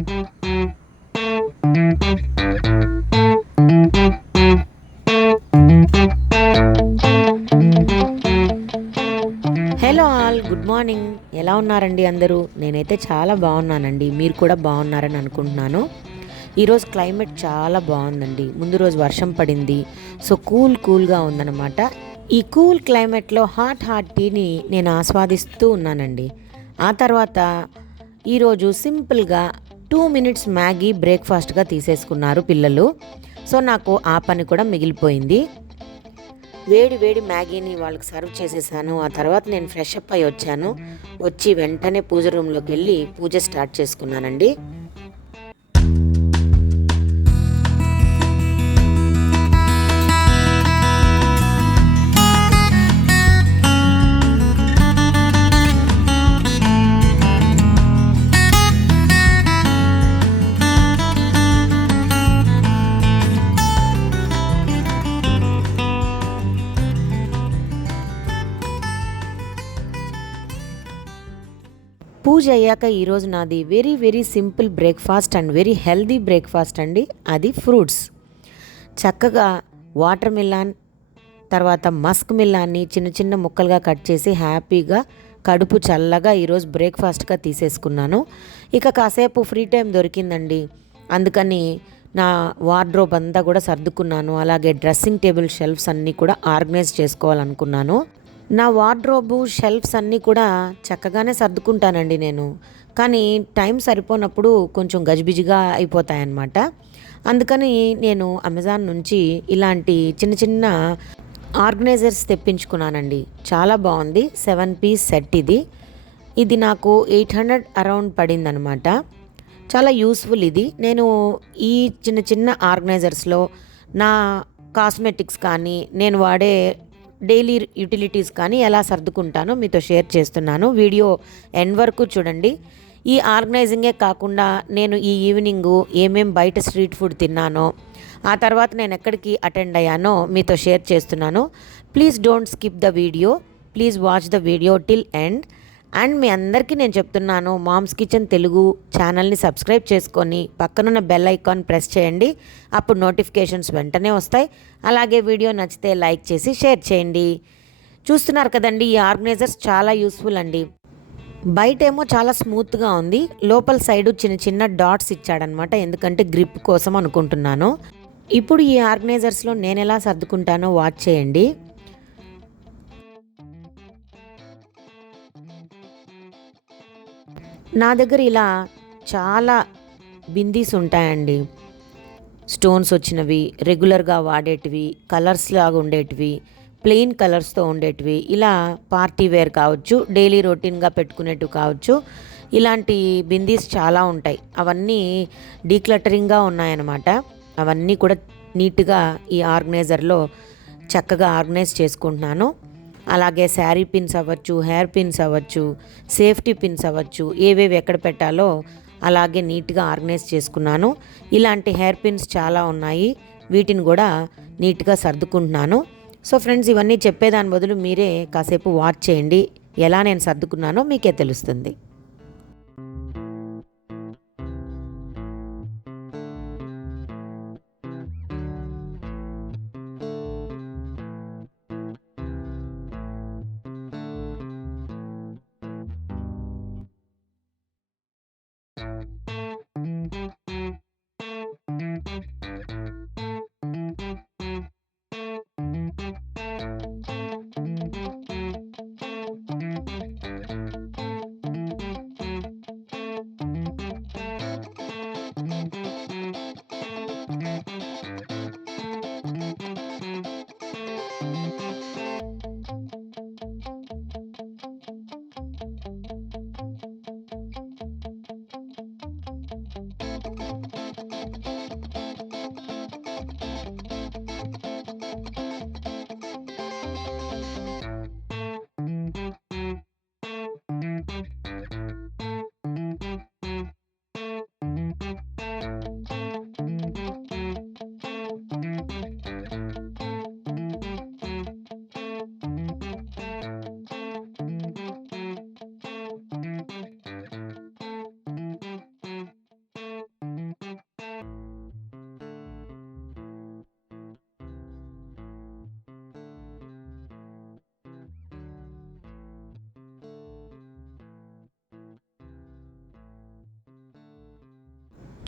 Hello all, good morning. ఎలా ఉన్నారండి అందరూ? నేనైతే చాలా బాగున్నానండి. మీరు కూడా బాగున్నారని అనుకుంటున్నాను. ఈరోజు క్లైమేట్ చాలా బాగుందండి. ముందు రోజు వర్షం పడింది, సో కూల్గా ఉందన్నమాట. ఈ కూల్ క్లైమేట్లో హాట్ టీని నేను ఆస్వాదిస్తూ ఉన్నానండి. ఆ తర్వాత ఈరోజు సింపుల్గా 2 మినిట్స్ మ్యాగీ బ్రేక్ఫాస్ట్గా తీసేసుకున్నారు పిల్లలు. సో నాకు ఆ పని కూడా మిగిలిపోయింది. వేడి వేడి మ్యాగీని వాళ్ళకి సర్వ్ చేసేసాను. ఆ తర్వాత నేను ఫ్రెష్ అప్ అయి వచ్చాను. వచ్చి వెంటనే పూజ రూమ్లోకి వెళ్ళి పూజ స్టార్ట్ చేసుకున్నానండి. పూజ అయ్యాక ఈరోజు నాది very very simple breakfast and very healthy breakfast అండి. అది ఫ్రూట్స్. చక్కగా వాటర్ మిలాన్, తర్వాత మస్క్ మిలాన్ని చిన్న చిన్న ముక్కలుగా కట్ చేసి హ్యాపీగా కడుపు చల్లగా ఈరోజు బ్రేక్ఫాస్ట్గా తీసేసుకున్నాను. ఇక కాసేపు ఫ్రీ టైం దొరికిందండి, అందుకని నా వార్డ్రోబ్ అంతా కూడా సర్దుకున్నాను. అలాగే డ్రెస్సింగ్ టేబుల్ షెల్ఫ్స్ అన్నీ కూడా ఆర్గనైజ్ చేసుకోవాలనుకున్నాను. నా వార్డ్రోబు షెల్ఫ్స్ అన్నీ కూడా చక్కగానే సర్దుకుంటానండి నేను, కానీ టైం సరిపోనప్పుడు కొంచెం గజిబిజిగా అయిపోతాయన్నమాట. అందుకని నేను అమెజాన్ నుంచి ఇలాంటి చిన్న చిన్న ఆర్గనైజర్స్ తెప్పించుకున్నానండి. చాలా బాగుంది. 7 పీస్ సెట్ ఇది. ఇది నాకు 800 అరౌండ్ పడిందనమాట. చాలా యూస్ఫుల్ ఇది. నేను ఈ చిన్న చిన్న ఆర్గనైజర్స్లో నా కాస్మెటిక్స్ కానీ, నేను వాడే డైలీ యూటిలిటీస్ కానీ ఎలా సర్దుకుంటానో మీతో షేర్ చేస్తున్నాను. వీడియో ఎండ్ వరకు చూడండి. ఈ ఆర్గనైజింగే కాకుండా నేను ఈ ఈవినింగు బయట స్ట్రీట్ ఫుడ్ తిన్నానో, ఆ తర్వాత నేను ఎక్కడికి అటెండ్ అయ్యానో మీతో షేర్ చేస్తున్నాను. Please don't skip the video. Please watch the video till end. And మీ అందరికీ నేను చెప్తున్నాను, మామ్స్ కిచెన్ తెలుగు ఛానల్ని సబ్స్క్రైబ్ చేసుకొని పక్కనున్న బెల్ ఐకాన్ ప్రెస్ చేయండి. అప్పుడు నోటిఫికేషన్స్ వెంటనే వస్తాయి. అలాగే వీడియో నచ్చితే లైక్ చేసి షేర్ చేయండి. చూస్తున్నారు కదండి, ఈ ఆర్గనైజర్స్ చాలా యూస్ఫుల్ అండి. బయటేమో చాలా స్మూత్గా ఉంది, లోపల సైడు చిన్న చిన్న డాట్స్ ఇచ్చాడనమాట, ఎందుకంటే గ్రిప్ కోసం అనుకుంటున్నాను. ఇప్పుడు ఈ ఆర్గనైజర్స్లో నేను ఎలా సర్దుకుంటానో వాచ్ చేయండి. నా దగ్గర ఇలా చాలా బిందీస్ ఉంటాయండి. స్టోన్స్ వచ్చినవి, రెగ్యులర్గా వాడేటివి, కలర్స్ లాగా ఉండేటివి, ప్లెయిన్ కలర్స్తో ఉండేటివి, ఇలా పార్టీ వేర్ కావచ్చు, డైలీ రొటీన్గా పెట్టుకునేటివి కావచ్చు. ఇలాంటి బిందీస్ చాలా ఉంటాయి. అవన్నీ డీక్లటరింగ్గా ఉన్నాయన్నమాట. అవన్నీ కూడా నీట్గా ఈ ఆర్గనైజర్లో చక్కగా ఆర్గనైజ్ చేసుకుంటున్నాను. అలాగే శారీ పిన్స్ అవ్వచ్చు, హెయిర్ పిన్స్ అవ్వచ్చు, సేఫ్టీ పిన్స్ అవ్వచ్చు, ఏవేవి ఎక్కడ పెట్టాలో అలాగే నీట్గా ఆర్గనైజ్ చేసుకున్నాను. ఇలాంటి హెయిర్ పిన్స్ చాలా ఉన్నాయి, వీటిని కూడా నీట్గా సర్దుకుంటున్నాను. సో ఫ్రెండ్స్, ఇవన్నీ చెప్పేదాని బదులు మీరే కాసేపు వాచ్ చేయండి. ఎలా నేను సర్దుకున్నానో మీకే తెలుస్తుంది.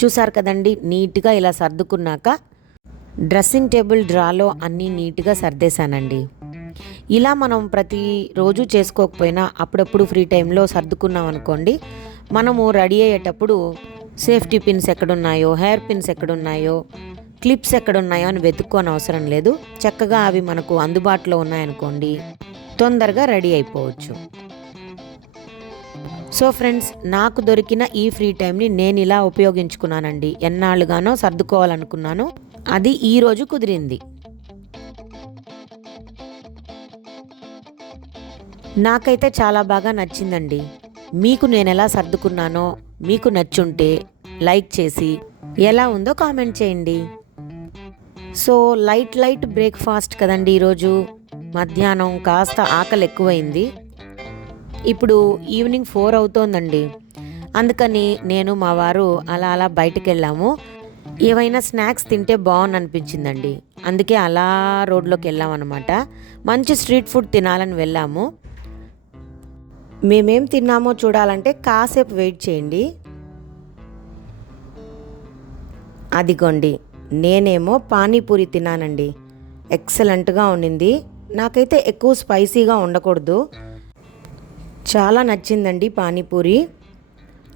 చూసారు కదండి, నీట్గా ఇలా సర్దుకున్నాక డ్రెస్సింగ్ టేబుల్ డ్రాలో అన్నీ నీట్గా సర్దేశానండి. ఇలా మనం ప్రతిరోజు చేసుకోకపోయినా అప్పుడప్పుడు ఫ్రీ టైంలో సర్దుకున్నాం అనుకోండి, మనము రెడీ అయ్యేటప్పుడు సేఫ్టీ పిన్స్ ఎక్కడున్నాయో, హెయిర్ పిన్స్ ఎక్కడున్నాయో, క్లిప్స్ ఎక్కడున్నాయో అని వెతుక్కోని అవసరం లేదు. చక్కగా అవి మనకు అందుబాటులో ఉన్నాయనుకోండి, తొందరగా రెడీ అయిపోవచ్చు. సో ఫ్రెండ్స్, నాకు దొరికిన ఈ ఫ్రీ టైంని నేను ఇలా ఉపయోగించుకున్నానండి. ఎన్నాళ్ళుగానో సర్దుకోవాలనుకున్నాను, అది ఈరోజు కుదిరింది. నాకైతే చాలా బాగా నచ్చిందండి. మీకు నేను ఎలా సర్దుకున్నానో మీకు నచ్చుంటే లైక్ చేసి ఎలా ఉందో కామెంట్ చేయండి. సో లైట్ బ్రేక్ఫాస్ట్ కదండి ఈరోజు. మధ్యాహ్నం కాస్త ఆకలి ఎక్కువైంది. ఇప్పుడు ఈవినింగ్ 4 అవుతోందండి. అందుకని నేను మా వారు అలా బయటికి వెళ్ళాము. ఏవైనా స్నాక్స్ తింటే బాగుంది అనిపించిందండి. అందుకే అలా రోడ్లోకి వెళ్ళామన్నమాట. మంచి స్ట్రీట్ ఫుడ్ తినాలని వెళ్ళాము. మేమేం తిన్నామో చూడాలంటే కాసేపు వెయిట్ చేయండి. అదిగోండి, నేనేమో పానీపూరి తిన్నానండి. ఎక్సలెంట్గా ఉండింది. నాకైతే ఎక్కువ స్పైసీగా ఉండకూడదు. చాలా నచ్చిందండి పానీపూరి.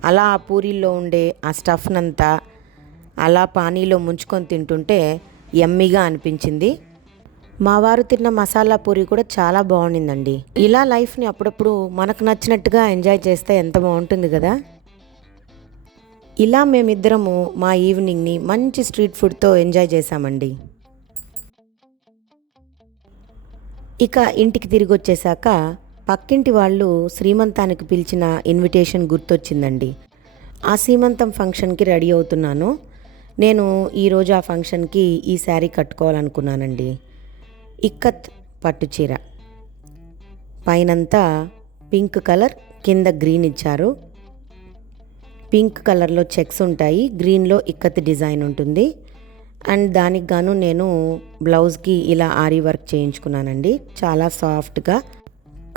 అలా ఆ పూరీల్లో ఉండే ఆ స్టఫ్నంతా అలా పానీలో ముంచుకొని తింటుంటే యమ్మీగా అనిపించింది. మా వారు తిన్న మసాలా పూరి కూడా చాలా బాగుండిందండి. ఇలా లైఫ్ని అప్పుడప్పుడు మనకు నచ్చినట్టుగా ఎంజాయ్ చేస్తే ఎంత బాగుంటుంది కదా. ఇలా మేమిద్దరము మా ఈవినింగ్ని మంచి స్ట్రీట్ ఫుడ్తో ఎంజాయ్ చేశామండి. ఇక ఇంటికి తిరిగి వచ్చేసాక పక్కింటి వాళ్ళు శ్రీమంతానికి పిలిచిన ఇన్విటేషన్ గుర్తొచ్చిందండి. ఆ సీమంతం ఫంక్షన్కి రెడీ అవుతున్నాను. నేను ఈరోజు ఆ ఫంక్షన్కి ఈ శారీ కట్టుకోవాలనుకున్నానండి. ఇక్కత్ పట్టు చీర, పైనంతా పింక్ కలర్, కింద గ్రీన్ ఇచ్చారు. పింక్ కలర్లో చెక్స్ ఉంటాయి, గ్రీన్లో ఇక్కత్ డిజైన్ ఉంటుంది. అండ్ దానికి గాను నేను బ్లౌజ్కి ఇలా ఆరీ వర్క్ చేయించుకున్నానండి. చాలా సాఫ్ట్గా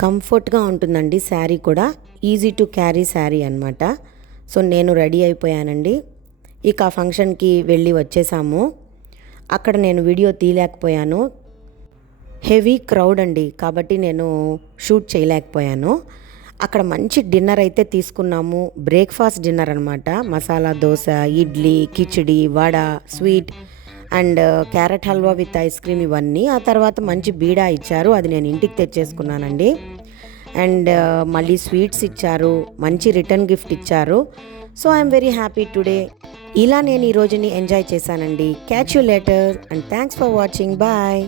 కంఫర్ట్గా ఉంటుందండి. శారీ కూడా ఈజీ టు క్యారీ శారీ అనమాట. సో నేను రెడీ అయిపోయానండి. ఇక ఆ ఫంక్షన్కి వెళ్ళి వచ్చేసాము. అక్కడ నేను వీడియో తీయలేకపోయాను, హెవీ క్రౌడ్ అండి, కాబట్టి నేను షూట్ చేయలేకపోయాను. అక్కడ మంచి డిన్నర్ అయితే తీసుకున్నాము. బ్రేక్ఫాస్ట్ డిన్నర్ అనమాట. Masala dosa, idli, khichdi, vada, sweet and carrot halwa with ice cream ఇవన్నీ. ఆ తర్వాత మంచి బీడా ఇచ్చారు, అది నేను ఇంటికి తెచ్చేసుకున్నానండి. అండ్ మళ్ళీ స్వీట్స్ ఇచ్చారు, మంచి రిటర్న్ గిఫ్ట్ ఇచ్చారు. So I'm very happy today. ఇలా నేను ఈ రోజుని ఎంజాయ్ చేశానండి. Catch you later and thanks for watching. Bye.